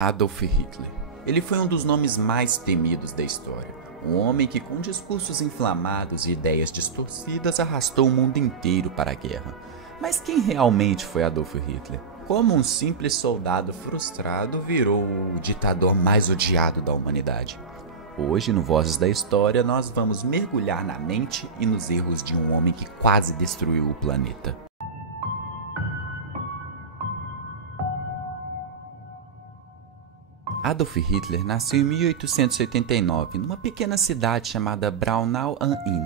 Adolf Hitler. Ele foi um dos nomes mais temidos da história. Um homem que, com discursos inflamados e ideias distorcidas, arrastou o mundo inteiro para a guerra. Mas quem realmente foi Adolf Hitler? Como um simples soldado frustrado virou o ditador mais odiado da humanidade? Hoje, no Vozes da História, nós vamos mergulhar na mente e nos erros de um homem que quase destruiu o planeta. Adolf Hitler nasceu em 1889, numa pequena cidade chamada Braunau am Inn,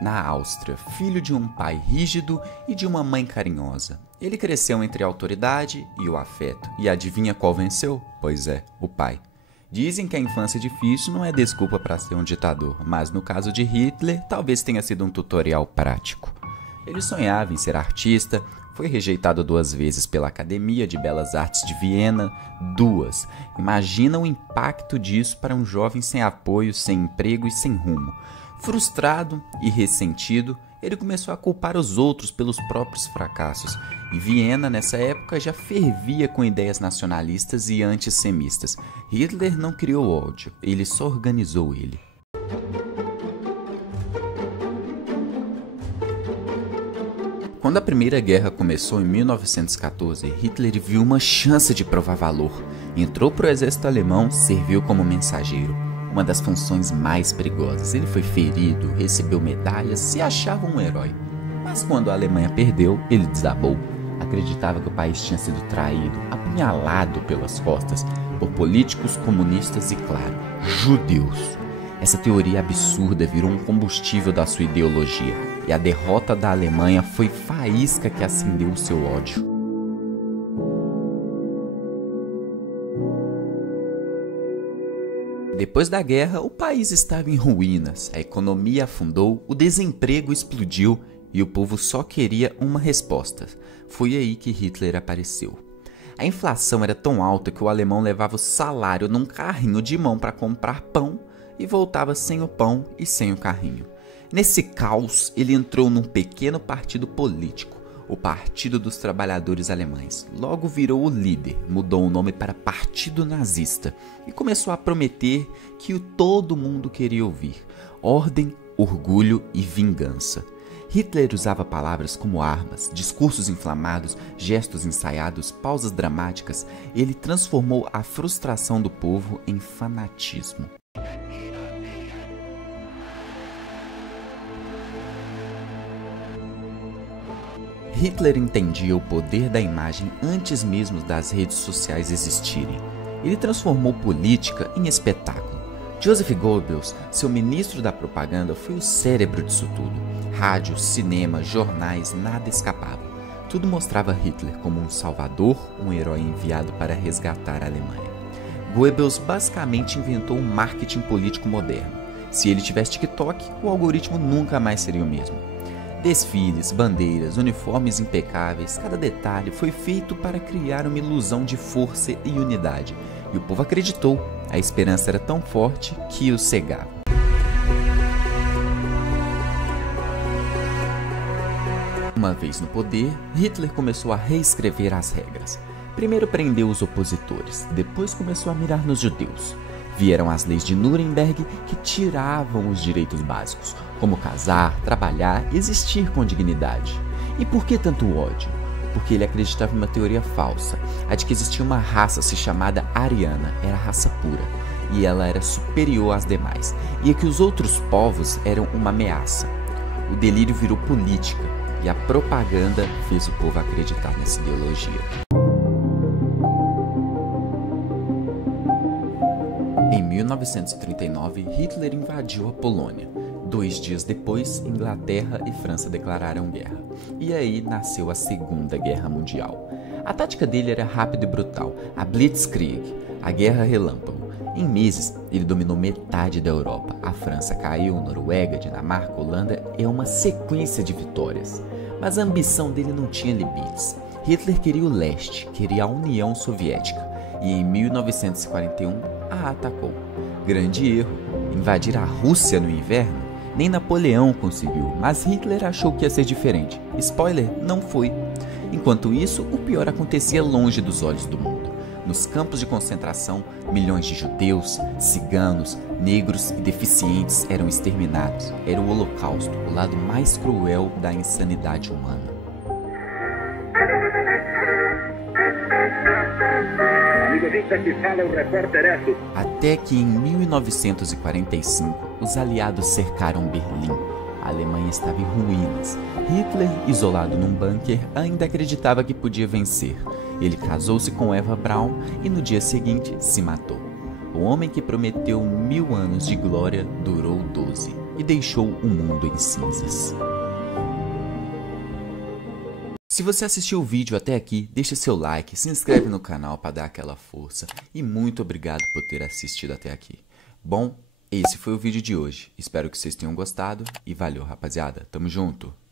na Áustria, filho de um pai rígido e de uma mãe carinhosa. Ele cresceu entre a autoridade e o afeto, e adivinha qual venceu? Pois é, o pai. Dizem que a infância difícil não é desculpa para ser um ditador, mas no caso de Hitler, talvez tenha sido um tutorial prático. Ele sonhava em ser artista, foi rejeitado 2 vezes pela Academia de Belas Artes de Viena, 2. Imagina o impacto disso para um jovem sem apoio, sem emprego e sem rumo. Frustrado e ressentido, ele começou a culpar os outros pelos próprios fracassos. E Viena, nessa época, já fervia com ideias nacionalistas e antissemistas. Hitler não criou ódio, ele só organizou ele. Quando a Primeira Guerra começou em 1914, Hitler viu uma chance de provar valor. Entrou para o exército alemão, serviu como mensageiro, uma das funções mais perigosas. Ele foi ferido, recebeu medalhas, se achava um herói. Mas quando a Alemanha perdeu, ele desabou. Acreditava que o país tinha sido traído, apunhalado pelas costas, por políticos comunistas e, claro, judeus. Essa teoria absurda virou um combustível da sua ideologia, e a derrota da Alemanha foi faísca que acendeu o seu ódio. Depois da guerra, o país estava em ruínas, a economia afundou, o desemprego explodiu e o povo só queria uma resposta. Foi aí que Hitler apareceu. A inflação era tão alta que o alemão levava o salário num carrinho de mão para comprar pão e voltava sem o pão e sem o carrinho. Nesse caos, ele entrou num pequeno partido político, o Partido dos Trabalhadores Alemães. Logo virou o líder, mudou o nome para Partido Nazista e começou a prometer que todo mundo queria ouvir: ordem, orgulho e vingança. Hitler usava palavras como armas, discursos inflamados, gestos ensaiados, pausas dramáticas. Ele transformou a frustração do povo em fanatismo. Hitler entendia o poder da imagem antes mesmo das redes sociais existirem. Ele transformou política em espetáculo. Joseph Goebbels, seu ministro da propaganda, foi o cérebro disso tudo. Rádio, cinema, jornais, nada escapava. Tudo mostrava Hitler como um salvador, um herói enviado para resgatar a Alemanha. Goebbels basicamente inventou um marketing político moderno. Se ele tivesse TikTok, o algoritmo nunca mais seria o mesmo. Desfiles, bandeiras, uniformes impecáveis, cada detalhe foi feito para criar uma ilusão de força e unidade. E o povo acreditou, a esperança era tão forte que o cegava. Uma vez no poder, Hitler começou a reescrever as regras. Primeiro prendeu os opositores, depois começou a mirar nos judeus. Vieram as leis de Nuremberg que tiravam os direitos básicos, como casar, trabalhar e existir com dignidade. E por que tanto ódio? Porque ele acreditava em uma teoria falsa, a de que existia uma raça se chamada ariana, era raça pura, e ela era superior às demais, e que os outros povos eram uma ameaça. O delírio virou política, e a propaganda fez o povo acreditar nessa ideologia. Em 1939, Hitler invadiu a Polônia. 2 dias depois, Inglaterra e França declararam guerra. E aí nasceu a Segunda Guerra Mundial. A tática dele era rápida e brutal, a Blitzkrieg, a Guerra Relâmpago. Em meses, ele dominou metade da Europa. A França caiu, Noruega, Dinamarca, Holanda, é uma sequência de vitórias. Mas a ambição dele não tinha limites. Hitler queria o leste, queria a União Soviética. E em 1941, a atacou. Grande erro, invadir a Rússia no inverno? Nem Napoleão conseguiu, mas Hitler achou que ia ser diferente. Spoiler, não foi. Enquanto isso, o pior acontecia longe dos olhos do mundo. No Nos campos de concentração, milhões de judeus, ciganos, negros e deficientes eram exterminados. Era o Holocausto, o lado mais cruel da insanidade humana. Até que em 1945, os aliados cercaram Berlim. A Alemanha estava em ruínas. Hitler, isolado num bunker, ainda acreditava que podia vencer. Ele casou-se com Eva Braun e no dia seguinte se matou. O homem que prometeu 1000 anos de glória durou 12 e deixou o mundo em cinzas. Se você assistiu o vídeo até aqui, deixa seu like, se inscreve no canal para dar aquela força e muito obrigado por ter assistido até aqui. Bom, esse foi o vídeo de hoje. Espero que vocês tenham gostado e valeu, rapaziada. Tamo junto!